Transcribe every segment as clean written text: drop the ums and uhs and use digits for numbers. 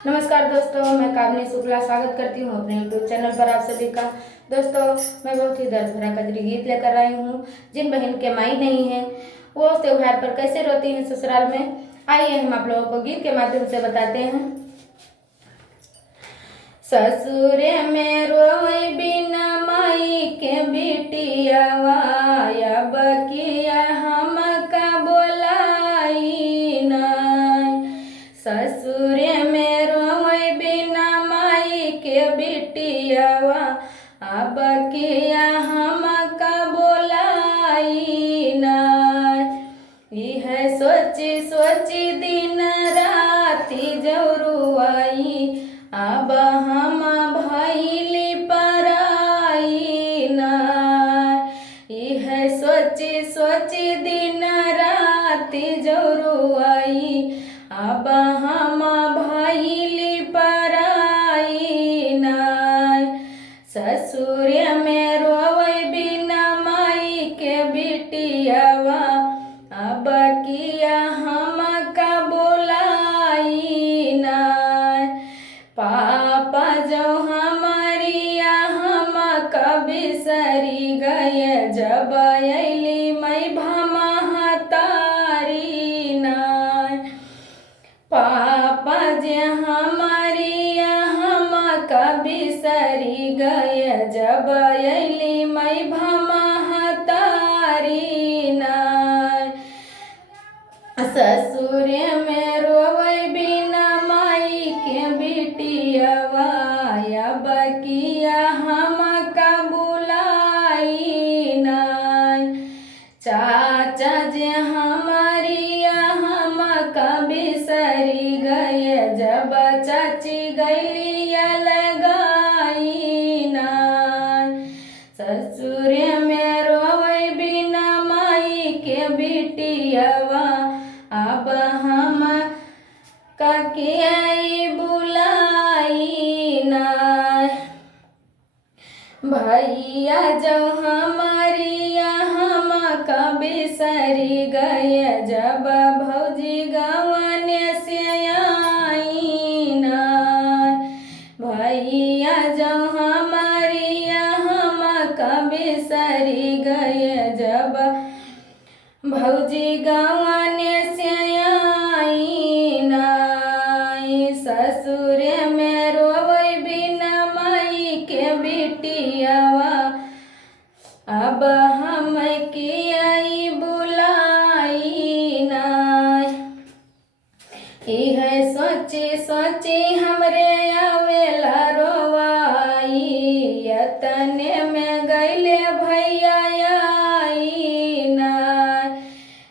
नमस्कार दोस्तों, मैं कामनी शुक्ला स्वागत करती हूँ अपने यूट्यूब चैनल पर आप सभी का। दोस्तों, मैं बहुत ही दर्द भरा कजरी गीत लेकर आई हूँ। जिन बहन के माई नहीं है वो त्योहार पर कैसे रोती हैं ससुराल में, आइए हम आप लोगों को गीत के माध्यम से बताते हैं। ससुरे में रोई बिना माई के बिटियावा, या बकिया हम का बोलाई नहीं। ससुरे में रोई बिना माई के बिटियावा, अब किया हम का बोलाई नहीं। यह सोची सोची दिन राती जरूआई, अब हम भइली पराई नाय। यह सोची सोची दिन राती जरूआई, अब हम भइली पराई नाय। ससुर में रोवै बिना माई के बिटियावा, अब किया हम का बोलाई नाय। पापा जो हमारिया हम कभी सरी गए, जब अली मैं भमा तारी नाय। पापा जे हमारिया हम कभी सरी गए, जब अली मैं भमा तारी नाय। ससुर में रोवै बिना माई के बिटियावा, या बकिया हम का बुलाई नाय। चाचा जे हमारिया हम कभी सरी गए, जब चाची गैलिया लगाई नाय। ससुर में रोवै बिना माई के बिटियावा, अब हम ककियाई बुलाई नाय। भैया जो हमारिया हम कभी सरी गए, जब भौजी गवन से आई नाय। भैया जो हमारिया हम कभी सरी गए, जब भौजी गवन से आई नाय। ससुर में रोवै बिना माई के बिटियावा, अब हम कियाई बुलाई नाय। यह सोची सोची हमरे आवेला रोवाई, यतने में गैले भैया आई नाय।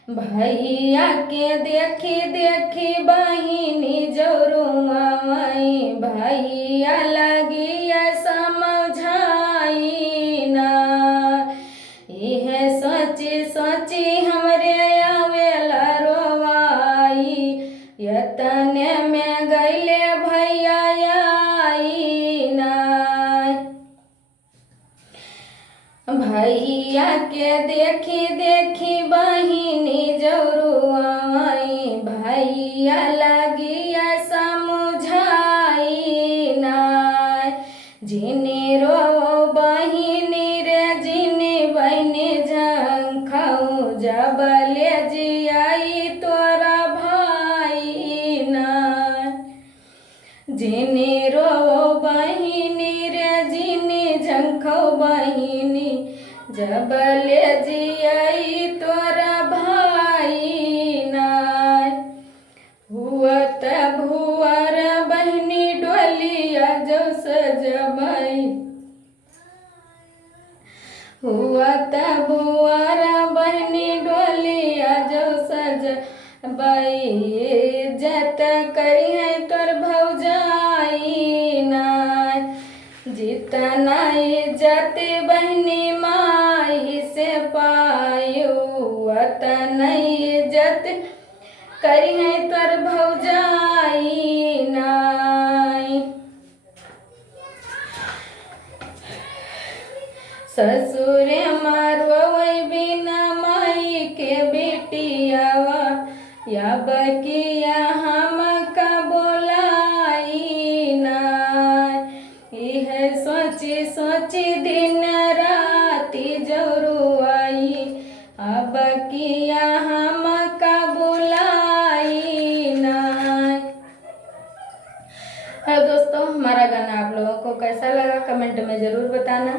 भैया के देखी देखी बहिनी जरूआई, भैया लगिया समझाई नाय। यह सोची सोची हमरे आवेला रोवाई, यतने में गैले भैया आई नाय। भैया के देखी देखी बहिनी जरूआई, भैया लगिया समझाई नाय। जिनी रो बहिनी रे जिनी बहिनी झंखाऊ, जब ले जियाई तोरा भाई नाय। जिनी रो बहिनी रे जिनी झंखाऊ बहिनी, जब ले जियाई तोरा भाई नाय। हुअत भुअर बहिनी डोलिया जो सजबाई, हुअत भुअर बहिनी डोलिया जो सजबाई, इज्जत करी है तोर भौजाई नाय। जितना इज्जत बहनी माई से पायू, उतना इज्जत करी है तोर भौजाई नाय। ससुर मरवै बिना माई के बिटियावा, या बकिया हम का बोलाई सोची दिन राती जरुआई, अब किया हम का बुलाई ना। हेलो दोस्तों, हमारा गाना आप लोगों को कैसा लगा कमेंट में ज़रूर बताना।